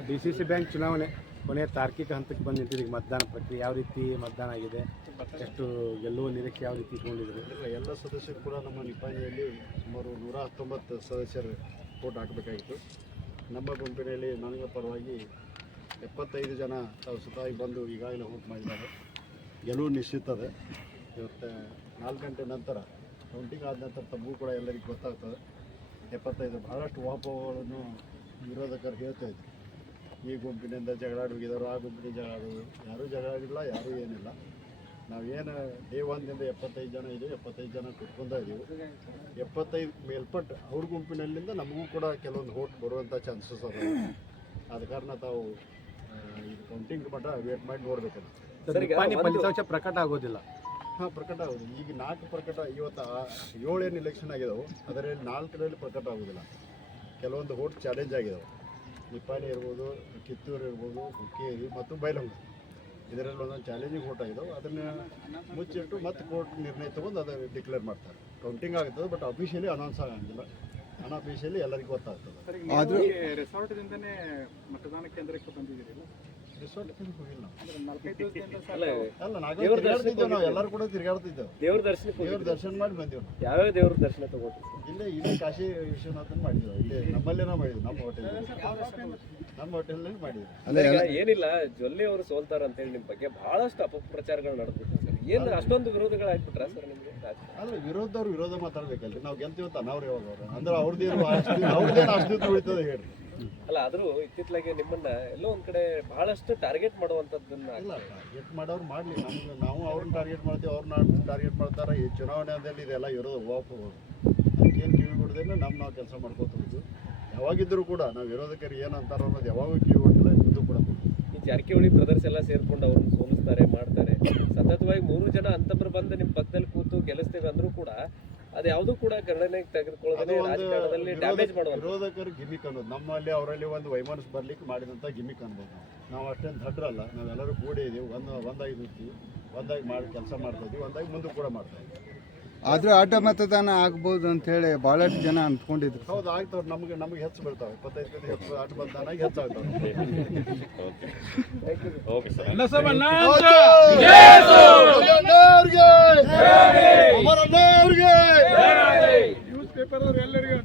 D C C bank ಚುನಾವಣೆ ಕೊನೆಯ ತಾರ್ಕಿಕ ಹಂತಕ್ಕೆ ಬಂದು ನಿಂತಿದೆ ಮತದಾನ ಪ್ರಕ್ರಿಯೆ ಯಾವ ರೀತಿ ಮತದಾನ ಆಗಿದೆ, ಎಷ್ಟು ಗೆಲ್ಲುವ ನಿರೀಕ್ಷೆ ಯಾವ ರೀತಿ ಇಟ್ಕೊಂಡಿದ್ರು ಎಲ್ಲ ಸದಸ್ಯರು ಕೂಡ ನಮ್ಮ ನಿಪಾಣಿಯಲ್ಲಿ ಸುಮಾರು ನೂರ ಹತ್ತೊಂಬತ್ತು ಸದಸ್ಯರು ವೋಟ್ ಹಾಕಬೇಕಾಗಿತ್ತು. ನಮ್ಮ ಗುಂಪಿನಲ್ಲಿ ನನಗೆ ಪರವಾಗಿ ಎಪ್ಪತ್ತೈದು ಜನ ತಾವು ಸ್ವತಃ ಬಂದು ಈಗಾಗಲೇ ವೋಟ್ ಮಾಡಿದ್ದಾರೆ. ಗೆಲುವು ನಿಶ್ಚಿತದೆ ಇವತ್ತು ನಾಲ್ಕು ಗಂಟೆ ನಂತರ ಕೌಂಟಿಂಗ್ ಆದ ನಂತರ ತಮಗೂ ಕೂಡ ಎಲ್ಲರಿಗೂ ಗೊತ್ತಾಗ್ತದೆ. ಎಪ್ಪತ್ತೈದು ಭಾಳಷ್ಟು ವಾಪಗಳನ್ನು ವಿರೋಧಕರು ಹೇಳ್ತಾ ಇದ್ರು. ಈ ಗುಂಪಿನಿಂದ ಜಗಳ ಹೋಗಿದ್ದಾರೆ ಆ ಗುಂಪಿನಿಂದ ಜಗಳಾಡೋದು ಯಾರೂ ಜಗಳಾಡಿಲ್ಲ ಯಾರೂ ಏನಿಲ್ಲ. ನಾವೇನು ಡೇ ಒಂದಿಂದ ಎಪ್ಪತ್ತೈದು ಜನ ಇದ್ದೀವಿ ಎಪ್ಪತ್ತೈದು ಜನ ಕುತ್ಕೊಂಡ ಇದ್ದೀವಿ ಎಪ್ಪತ್ತೈದು ಮೇಲ್ಪಟ್ಟು ಅವ್ರ ಗುಂಪಿನಲ್ಲಿಂದ ನಮಗೂ ಕೂಡ ಕೆಲವೊಂದು ಹೋಟ್ ಬರುವಂಥ ಚಾನ್ಸಸ್ ಅದ ಆದ ಕಾರಣ ತಾವು ಇದು ಕೌಂಟಿಂಗ್ ಮಟ್ಟ ವೇಟ್ ಮಾಡಿ ನೋಡ್ಬೇಕಂತ ಫಲಿತಾಂಶ ಪ್ರಕಟ ಆಗೋದಿಲ್ಲ. ಹಾಂ ಪ್ರಕಟ ಆಗೋದು ಈಗ ನಾಲ್ಕು ಪ್ರಕಟ ಇವತ್ತು ಏಳೇನು ಇಲೆಕ್ಷನ್ ಆಗಿದಾವೆ ಅದರಲ್ಲಿ ನಾಲ್ಕರಲ್ಲಿ ಪ್ರಕಟ ಆಗೋದಿಲ್ಲ. ಕೆಲವೊಂದು ಹೋಟ್ ಚಾಲೆಂಜ್ ಆಗಿದಾವೆ. ನಿಪ್ಪಾಣಿ ಇರ್ಬೋದು ಕಿತ್ತೂರು ಇರ್ಬೋದು ಹುಕ್ಕೇರಿ ಮತ್ತು ಬೈಲಹೊಂಗ. ಇದರಲ್ಲಿ ಒಂದೊಂದು ಚಾಲೆಂಜಿಂಗ್ ಓಟ್ ಆಗಿದ್ದಾವೆ ಅದನ್ನು ಮುಚ್ಚಿಟ್ಟು ಮತ್ತೆ ಕೋರ್ಟ್ ನಿರ್ಣಯ ತೊಗೊಂಡು ಅದು ಡಿಕ್ಲೇರ್ ಮಾಡ್ತಾರೆ. ಕೌಂಟಿಂಗ್ ಆಗ್ತದೆ ಬಟ್ ಅಫಿಷಿಯಲಿ ಅನೌನ್ಸ್ ಆಗಂಗಿಲ್ಲ. ಅನ್ಅಫಿಷಿಯಲಿ ಎಲ್ಲರಿಗೂ ಗೊತ್ತಾಗ್ತದೆ. ರೆಸಾರ್ಟ್ದಿಂದನೇ ಮತದಾನ ಕೇಂದ್ರಕ್ಕೆ ಬಂದಿದ್ದೀರಿ ಎಲ್ಲರೂ ಕೂಡ ತಿರುಗಾಡ್ತಿದ್ದೇವೆ. ದೇವ್ರ ದರ್ಶನಕ್ಕೆ ದೇವ್ರ. ದರ್ಶನ ಮಾಡಿ ಬಂದೀವಿ ನಾವು. ಯಾವ್ಯಾವ ದೇವ್ರ ದರ್ಶನ ತಗೋತೀವಿ ಇಲ್ಲೇ ಇಲ್ಲೇ ಕಾಶಿ ವಿಶ್ವನಾಥನ್ ಮಾಡಿದ್ವಿ. ಇಲ್ಲಿ ನಮ್ಮಲ್ಲೇ ಮಾಡಿದ್ವಿ ನಮ್ಮ ಹೋಟೆಲ್ ನಮ್ಮ ಹೋಟೆಲ್ನಲ್ಲಿ ಮಾಡಿದ್ವಿ. ಅಲ್ಲ ಏನಿಲ್ಲ ಜೊಲ್ಲೆ ಅವರು ಸೋಲ್ತಾರ ಅಂತ ಹೇಳಿ ನಿಮ್ ಬಗ್ಗೆ ಬಹಳಷ್ಟು ಅಪಪ್ರಚಾರಗಳು ನಡೆದ್ಬಿಟ್ಟು ಸರ್. ಏನ್ ಅಷ್ಟೊಂದು ವಿರೋಧಗಳು ಆಗ್ಬಿಟ್ರ ಸರ್ ನಿಮ್ಗೆ? ಅಲ್ಲ ವಿರೋಧದವ್ರು ವಿರೋಧ ಮಾತಾಡ್ಬೇಕಲ್ರಿ ನಾವು ಗೆಲ್ತೀವಿ ಅಂತ ಅನಾವ್ರು ಯಾವಾಗ ಅವ್ರು? ಅಂದ್ರೆ ಅವ್ರದ್ದೇನು ಅಷ್ಟು ಅವ್ರದ್ದೇನು ಅಷ್ಟು ಉಳಿತದೆ ಹೇಳ್ರಿ. ಅಲ್ಲ ಆದರೂ ಇತ್ತಿತ್ಲಾಗೆ ನಿಮ್ಮನ್ನ ಎಲ್ಲೋ ಒಂದ್ ಕಡೆ ಬಹಳಷ್ಟು ಟಾರ್ಗೆಟ್ ಮಾಡುವಂತದ್ದನ್ನ ಇಲ್ಲ ಟಾರ್ಗೆಟ್ ಮಾಡೋರು ಮಾಡಲಿ. ನಮ್ಗೆ ನಾವು ಅವ್ರನ್ನ ಟಾರ್ಗೆಟ್ ಮಾಡ್ತೀವಿ ಅವ್ರನ್ನ ಟಾರ್ಗೆಟ್ ಮಾಡ್ತಾರೆ. ಈ ಚುನಾವಣೆಯಲ್ಲಿ ಇದೆಲ್ಲ ಇರೋದು ಓಪು ಅದಕ್ಕೇನು ಕಿವಿ ಕೊಡದೇನೆ ನಮ್ಮ ನಾವು ಕೆಲಸ ಮಾಡ್ಕೋತ ಯಾವಾಗಿದ್ರೂ ಯಾವಾಗಿದ್ದರೂ ಕೂಡ ನಾವು ವಿರೋಧಕರಿಗೆ ಏನು ಅಂತಾರೋ ಅನ್ನೋದು ಯಾವಾಗೂ ಕಿವಿ ಕೊಟ್ಟಿಲ್ಲ ಮುಂದೆ ಕೂಡ ಈ ಜಾರಕಿಹೊಳಿ ಬ್ರದರ್ಸ್ ಎಲ್ಲ ಸೇರ್ಕೊಂಡು ಅವ್ರನ್ನ ಸೋಲಿಸ್ತಾರೆ ಮಾಡ್ತಾರೆ. ಸತತವಾಗಿ ಮೂರು ಜನ ಅಂತಂದ್ರೆ ಬಂದು ನಿಮ್ಮ ಪಕ್ಕದಲ್ಲಿ ಕೂತು ಗೆಲ್ಲಿಸ್ತೇವೆ ಅಂದರೂ ಕೂಡ ಅದು ಯಾವುದು ಕೂಡ ಗಣನೆಗೆ ತೆಗೆದುಕೊಳ್ಳೋದೇ ರಾಜಕಾರಣದಲ್ಲಿ ಡ್ಯಾಮೇಜ್ ಮಾಡೋದು ವಿರೋಧಕರು ಗಿಮಿಕ್ ಅನ್ನೋದು. ನಮ್ಮಲ್ಲಿ ಅವರಲ್ಲಿ ಒಂದು ವೈಮನಸ್ ಬರ್ಲಿಕ್ಕೆ ಮಾಡಿದಂಥ ಗಿಮಿಕ್ ಅನ್ಬೋದು ನಾವು ಅಷ್ಟೇನು ದಡ್ರಲ್ಲ. ನಾವೆಲ್ಲರೂ ಕೂಡಿ ಇದೀವಿ. ಒಂದು ಒಂದಾಗಿ ಇರ್ತೀವಿ. ಒಂದಾಗಿ ಮಾಡಿ ಕೆಲಸ ಮಾಡ್ತಾ ಇದೀವಿ. ಒಂದಾಗಿ ಮುಂದೆ ಕೂಡ ಮಾಡ್ತಾ ಇದೀವಿ. ಆದ್ರೆ ಆಟ ಮತದಾನ ಆಗ್ಬೋದು ಅಂತ ಹೇಳಿ ಬಹಳಷ್ಟು ಜನ ಅಂದ್ಕೊಂಡಿದ್ರು. ಹೌದು ಆಗ್ತಾವ್ರು. ನಮಗೆ ನಮಗೆ ಹೆಚ್ಚು ಬೀಳ್ತಾವೆ. ಇಪ್ಪತ್ತೈದು ಹೆಚ್ಚು ಆಟ ಮತದಾನ ಹೆಚ್ಚಾಗ್ತಾವೆ ಪೇಪರ್ ಎಲ್ಲರಿಗೂ ಅಭಿನಂದನೆ